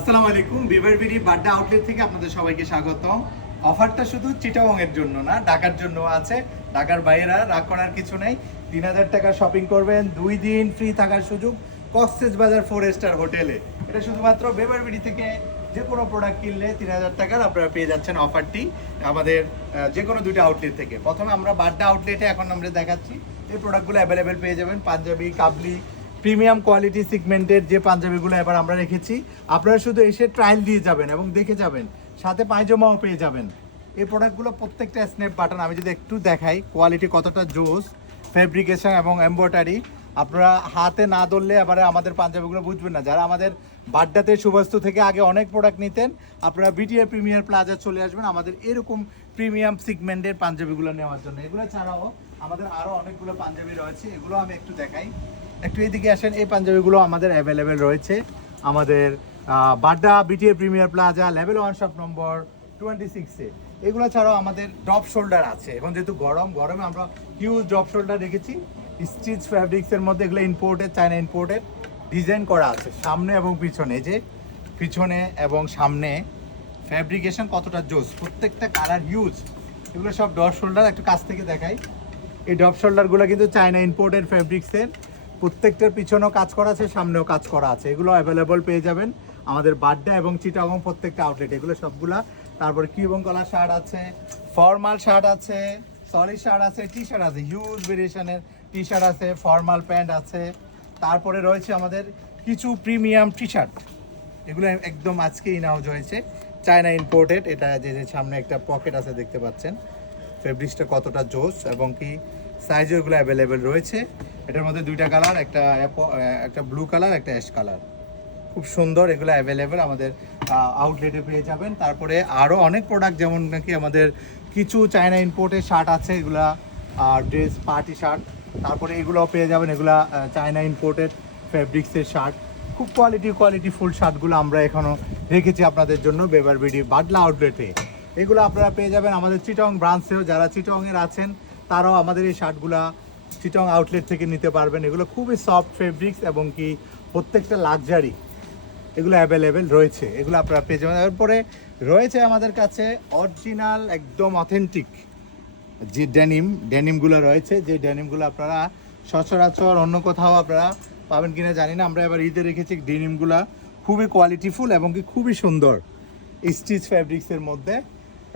আসসালামু আলাইকুম। বিভার BD Badda outlet থেকে আপনাদের সবাইকে স্বাগতম। অফারটা শুধু চিটাগং এর জন্য না, ঢাকার জন্য আছে। ঢাকার বাইরে রাগ করার কিছু নেই। 3000 টাকা শপিং করবেন, 2 দিন ফ্রি থাকার সুযোগ কক্সবাজার 4 স্টার হোটেলে। এটা শুধুমাত্র বিভার বিডি থেকে যে কোনো প্রোডাক্ট কিনলে 3000 টাকার আপনারা পেয়ে যাচ্ছেন অফারটি আমাদের যে কোনো দুটো আউটলেট থেকে। প্রথমে আমরা বাড্ডা আউটলেটে এখন আমরা দেখাচ্ছি এই প্রোডাক্টগুলো অ্যাভেলেবেল পেয়ে যাবেন। পাঞ্জাবি, কাবলি, প্রিমিয়াম কোয়ালিটি সিগমেন্টের যে পাঞ্জাবিগুলো এবার আমরা রেখেছি, আপনারা শুধু এসে ট্রায়াল দিয়ে যাবেন এবং দেখে যাবেন, সাথে পায়জামাও পেয়ে যাবেন। এই প্রোডাক্টগুলো প্রত্যেকটা স্ন্যাপ বাটন আমি যদি একটু দেখাই, কোয়ালিটি কতটা জোস, ফেব্রিকেশন এবং এমব্রয়ডারি আপনারা হাতে না ধরলে এবারে আমাদের পাঞ্জাবিগুলো বুঝবেন না। যারা আমাদের বাড্ডাতে সুবাস্তু থেকে আগে অনেক প্রোডাক্ট নিতেন, আপনারা বিটিএ প্রিমিয়ার প্লাজা চলে আসবেন আমাদের এরকম প্রিমিয়াম সিগমেন্টের পাঞ্জাবিগুলো নেওয়ার জন্য। এগুলো ছাড়াও আমাদের আরও অনেকগুলো পাঞ্জাবি রয়েছে, এগুলো আমি একটু দেখাই। একটু এদিকে আসেন। এই পাঞ্জাবিগুলো আমাদের অ্যাভেলেবেল রয়েছে আমাদের Badda BTA premier plaza level 1 shop number 26-এ। এগুলো ছাড়াও আমাদের ড্রপ শোল্ডার আছে। এখন যেহেতু গরমে আমরা হিউজ ড্রপ শোল্ডার রেখেছি স্টিচ ফ্যাব্রিক্সের মধ্যে। এগুলো ইম্পোর্টেড, চায়না ইম্পোর্টেড, ডিজাইন করা আছে সামনে এবং পিছনে। যে পিছনে এবং সামনে ফ্যাব্রিকেশন কতটা জোস, প্রত্যেকটা কালার হিউজ। এগুলো সব ড্রপ শোল্ডার। একটু কাছ থেকে দেখাই। এই ড্রপ শোল্ডারগুলো কিন্তু চায়না ইম্পোর্টেড ফ্যাব্রিক্সের, প্রত্যেকটার পিছনেও কাজ করা আছে, সামনেও কাজ করা আছে। এগুলো অ্যাভেলেবল পেয়ে যাবেন আমাদের বাড্ডা এবং চিটাগং প্রত্যেকটা আউটলেট। এগুলো সবগুলা। তারপরে কিউবং কলার শার্ট আছে, ফর্মাল শার্ট আছে, সলিড শার্ট আছে, টি শার্ট আছে, হিউজ ভেরিয়েশনের টি শার্ট আছে, ফর্মাল প্যান্ট আছে। তারপরে রয়েছে আমাদের কিছু প্রিমিয়াম টি শার্ট, এগুলো একদম আজকে ইনহাউজ হয়েছে, চায়না ইম্পোর্টেড। এটা যে সামনে একটা পকেট আছে দেখতে পাচ্ছেন, ফেব্রিক্সটা কতটা জোস এবং কি সাইজও এগুলো অ্যাভেলেবেল রয়েছে। এটার মধ্যে দুইটা কালার, একটা ব্লু কালার, একটা অ্যাশ কালার, খুব সুন্দর। এগুলো অ্যাভেলেবেল আমাদের আউটলেটে পেয়ে যাবেন। তারপরে আরও অনেক প্রোডাক্ট, যেমন নাকি আমাদের কিছু চায়না ইম্পোর্টের শার্ট আছে, এগুলা ড্রেস পার্টি শার্ট। তারপরে এগুলোও পেয়ে যাবেন, এগুলা চায়না ইম্পোর্টেড ফেব্রিক্সের শার্ট। খুব কোয়ালিটিফুল শার্টগুলো আমরা এখনও রেখেছি আপনাদের জন্য বিভার বিডি বাড্ডা আউটলেটে। এগুলো আপনারা পেয়ে যাবেন আমাদের চিটাগং ব্রাঞ্চেও। যারা চিটাগংয়ের আছেন তারাও আমাদের এই শার্টগুলা চিটাগং আউটলেট থেকে নিতে পারবেন। এগুলো খুবই সফট ফেব্রিক্স এবং কি প্রত্যেকটা লাক্সারি, এগুলো অ্যাভেলেবেল রয়েছে। এগুলো আপনারা পেয়ে যাবেন। এরপরে রয়েছে আমাদের কাছে অরিজিনাল একদম অথেন্টিক যে ডেনিমগুলো রয়েছে, যে ডেনিমগুলো আপনারা সচরাচর অন্য কোথাও আপনারা পাবেন কিনা জানি না। আমরা এবার ঈদে রেখেছি ডেনিমগুলা, খুবই কোয়ালিটিফুল এবং কি খুবই সুন্দর স্টিচ ফ্যাব্রিক্সের মধ্যে।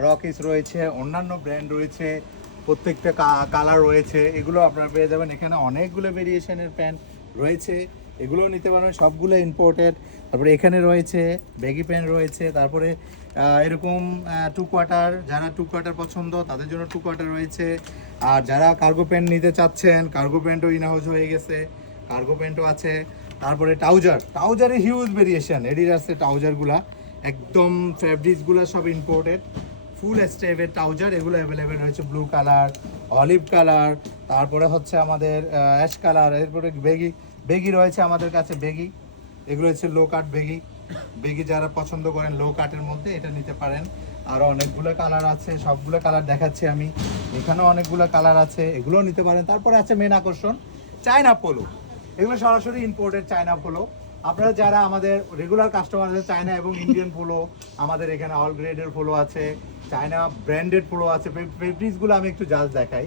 রকিস রয়েছে, অন্যান্য ব্র্যান্ড রয়েছে, প্রত্যেকটা কালার রয়েছে। এগুলো আপনারা পেয়ে যাবেন। এখানে অনেকগুলো ভেরিয়েশনের প্যান্ট রয়েছে, এগুলোও নিতে পারবেন, সবগুলো ইম্পোর্টেড। তারপরে এখানে রয়েছে ব্যাগি প্যান্ট রয়েছে। তারপরে এরকম 2 কোয়ার্টার, যারা 2 কোয়ার্টার পছন্দ তাদের জন্য 2 কোয়ার্টার রয়েছে। আর যারা কার্গো প্যান্ট নিতে চাচ্ছেন, কার্গো প্যান্টও ইনহাউস হয়ে গেছে, কার্গো প্যান্টও আছে। তারপরে ট্রাউজারে হিউজ ভেরিয়েশন, এডিডাসের ট্রাউজারগুলা একদম ফ্যাব্রিক্সগুলো সব ইম্পোর্টেড, ফুল স্টেপের ট্রাউজার। এগুলো অ্যাভেলেবেল রয়েছে ব্লু কালার, অলিভ কালার, তারপরে হচ্ছে আমাদের অ্যাশ কালার। এরপরে বেগি রয়েছে আমাদের কাছে, বেগি। এগুলো হচ্ছে লো কাট বেগি যারা পছন্দ করেন লো কাটের মধ্যে এটা নিতে পারেন। আরও অনেকগুলো কালার আছে, সবগুলো কালার দেখাচ্ছি আমি। এখানেও অনেকগুলো কালার আছে, এগুলোও নিতে পারেন। তারপরে আছে মেন আকর্ষণ চায়না পোলো। এগুলো সরাসরি ইম্পোর্টেড চায়না পোলো। আপনারা যারা আমাদের রেগুলার কাস্টমার আছে, চায়না এবং ইন্ডিয়ান পোলো আমাদের এখানে অল গ্রেডের পোলো আছে, চায়না ব্র্যান্ডেড পোলো আছে। ফেব্রিক্সগুলো আমি একটু জাস্ট দেখাই,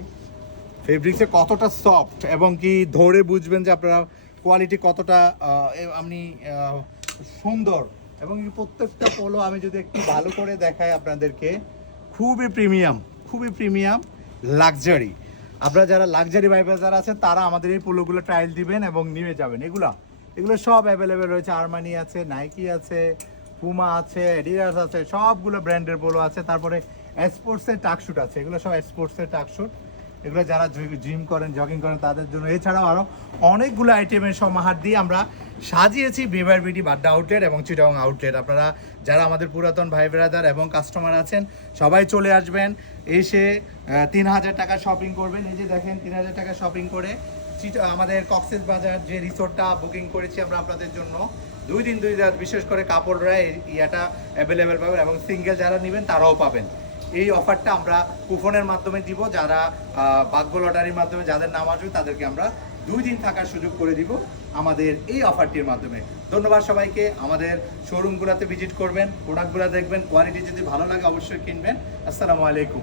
ফেব্রিক্সে কতটা সফট এবং কি ধরে বুঝবেন যে আপনারা কোয়ালিটি কতটা আপনি সুন্দর। এবং প্রত্যেকটা পোলো আমি যদি একটু ভালো করে দেখাই আপনাদেরকে, খুবই প্রিমিয়াম লাক্সারি। আপনারা যারা লাক্সারি ভাইবার যারা আছেন তারা আমাদের এই পোলোগুলো ট্রায়াল দিবেন এবং নিয়ে যাবেন। এগুলো সব অ্যাভেলেবেল রয়েছে। আরমানি আছে, নাইকি আছে, পুমা আছে, এডিডাস আছে, সবগুলো ব্র্যান্ডের পোলো আছে। তারপরে স্পোর্টসের টাকশুট আছে, এগুলো সব স্পোর্টসের টাকশুট। এগুলো যারা জিম করেন, জগিং করেন তাদের জন্য। এছাড়াও আরও অনেকগুলো আইটেমের সমাহার দিয়ে আমরা সাজিয়েছি বিভার বিডি বাড্ডা আউটলেট এবং চিটাগং আউটলেট। আপনারা যারা আমাদের পুরাতন ভাই ব্রাদার এবং কাস্টমার আছেন সবাই চলে আসবেন, এসে 3000 টাকা শপিং করবেন। এই যে দেখেন 3000 টাকা শপিং করে আমাদের কক্সবাজার যে রিসোর্টটা বুকিং করেছি আমরা আপনাদের জন্য, 2 দিন 2 রাত। বিশেষ করে কাপড়রা ইয়াটা অ্যাভেলেবেল পাবেন এবং সিঙ্গেল যারা নেবেন তারাও পাবেন। এই অফারটা আমরা কুপনের মাধ্যমে দিব, যারা ভাগ্য লটারির মাধ্যমে যাদের নাম আসবে তাদেরকে আমরা 2 দিন থাকার সুযোগ করে দিব আমাদের এই অফারটির মাধ্যমে। ধন্যবাদ সবাইকে। আমাদের শোরুমগুলোতে ভিজিট করবেন, প্রোডাক্টগুলো দেখবেন, কোয়ালিটি যদি ভালো লাগে অবশ্যই কিনবেন। আসসালামু আলাইকুম।